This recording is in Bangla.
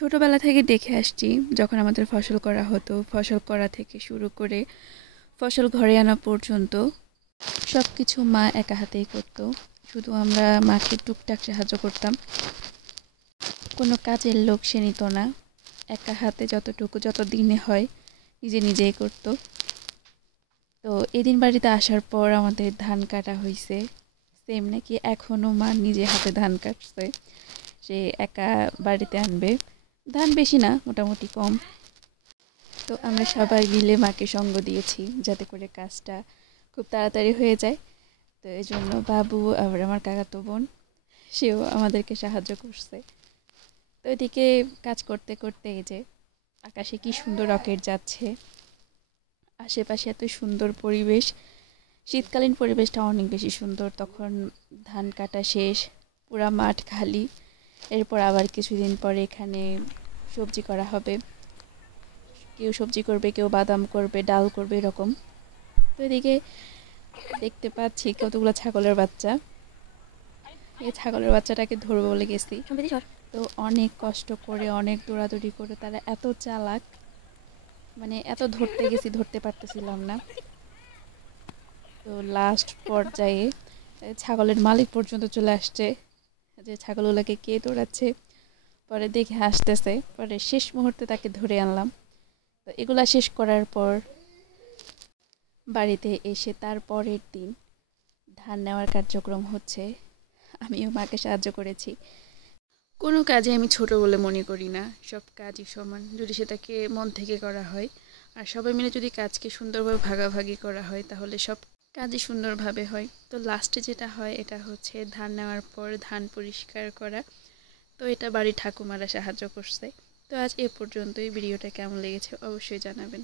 ছোটবেলা থেকে দেখে আসছি যখন আমাদের ফসল করা হতো, ফসল করা থেকে শুরু করে ফসল ঘরে আনা পর্যন্ত সব কিছু মা একা হাতেই করতো। শুধু আমরা মাকে টুকটাক সাহায্য করতাম। কোনো কাজের লোক সে নিত না। একা হাতে যতটুকু যত দিনে হয় নিজে নিজেই করতো। তো এদিন বাড়িতে আসার পর আমাদের ধান কাটা হয়েছে। সেম নাকি এখনও মা নিজে হাতে ধান কাটছে, সে একা বাড়িতে আনবে। ধান বেশি না, মোটামুটি কম। তো আমরা সবাই মিলে মাকে সঙ্গ দিয়েছি যাতে করে কাজটা খুব তাড়াতাড়ি হয়ে যায়। তো এই জন্য বাবু আবার আমার কাকাতো বোন, সেও আমাদেরকে সাহায্য করছে। তো এদিকে কাজ করতে করতে এই যে আকাশে কি সুন্দর রকেট যাচ্ছে, আশেপাশে এত সুন্দর পরিবেশ। শীতকালীন পরিবেশটা অনেক বেশি সুন্দর। তখন ধান কাটা শেষ, পুরা মাঠ খালি। এরপর আবার কিছুদিন পরে এখানে সবজি করা হবে। কেউ সবজি করবে, কেউ বাদাম করবে, ডাল করবে, এরকম। তো এদিকে দেখতে পাচ্ছি কতগুলো ছাগলের বাচ্চা। এই ছাগলের বাচ্চাটাকে ধরবো বলে গেছি, তো অনেক কষ্ট করে অনেক দৌড়াদৌড়ি করে তারা এত চালাক, মানে এত ধরতে গেছি ধরতে পারতেছিলাম না। তো লাস্ট পর্যায়ে ছাগলের মালিক পর্যন্ত চলে আসছে যে ছাগলগুলোকে কে দৌড়াচ্ছে। পরে দেখে হাসতেছে, পরে শেষ মুহূর্তে তাকে ধরে আনলাম। তো এগুলা শেষ করার পর বাড়িতে এসে তার পরের দিন ধান নেওয়ার কার্যক্রম হচ্ছে। আমিও মাকে সাহায্য করেছি। কোনো কাজে আমি ছোট বলে মনে করি না, সব কাজই সমান যদি সেটাকে মন থেকে করা হয়। আর সবাই মিলে যদি কাজকে সুন্দরভাবে ভাগাভাগি করা হয় তাহলে সব কাজই সুন্দরভাবে হয়। তো লাস্টে যেটা হয় এটা হচ্ছে ধান নেওয়ার পর ধান পরিষ্কার করা। তো এটা বাড়ির ঠাকুমারা সাহায্য করছে। তো আজ এ পর্যন্তই। ভিডিওটা কেমন লেগেছে অবশ্যই জানাবেন।